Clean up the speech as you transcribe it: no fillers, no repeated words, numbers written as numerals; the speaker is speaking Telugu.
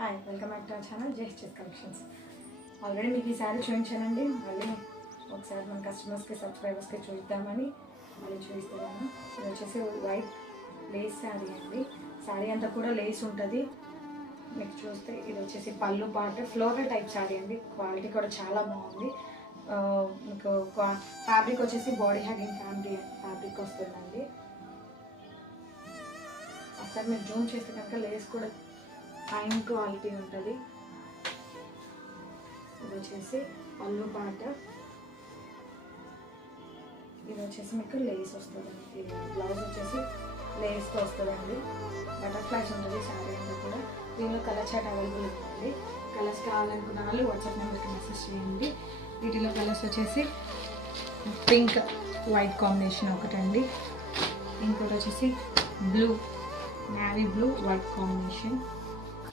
Hi, welcome back to our channel just collections. Already మీకు ఈ శారీ చూపించానండి. మళ్ళీ ఒకసారి మన కస్టమర్స్కి సబ్స్క్రైబర్స్కి చూద్దామని మళ్ళీ చూపిస్తున్నాను. ఇది వచ్చేసి వైట్ లేస్ శారీ అండి. శారీ అంతా కూడా లేస్ ఉంటుంది. మీకు చూస్తే ఇది వచ్చేసి పళ్ళు పార్ట్ ఫ్లోరల్ టైప్ శారీ అండి. క్వాలిటీ కూడా చాలా బాగుంది. మీకు ఫ్యాబ్రిక్ వచ్చేసి బాడీ హ్యాగింగ్ ఫ్యాబ్రిక్ వస్తుందండి. ఒకసారి మీరు జూమ్ చేస్తే కనుక లేస్ కూడా ఫైన్ క్వాలిటీ ఉంటుంది. ఇది వచ్చేసి పళ్ళు పాట, ఇది వచ్చేసి మీకు లేస్ వస్తుందండి. ఇది బ్లౌజ్ వచ్చేసి లేస్తో వస్తుందండి. బటర్ఫ్లైస్ ఉంటుంది శారీ అంతా కూడా. దీనిలో కలర్ చార్ట్ అవైలబుల్ ఉంటుంది. కలర్స్ కావాలనుకున్న వాళ్ళు వాట్సాప్ నెంబర్కి మెసేజ్ చేయండి. వీటిలో కలర్స్ వచ్చేసి పింక్ వైట్ కాంబినేషన్ ఒకటండి, ఇంకోటి వచ్చేసి blue navy blue white combination,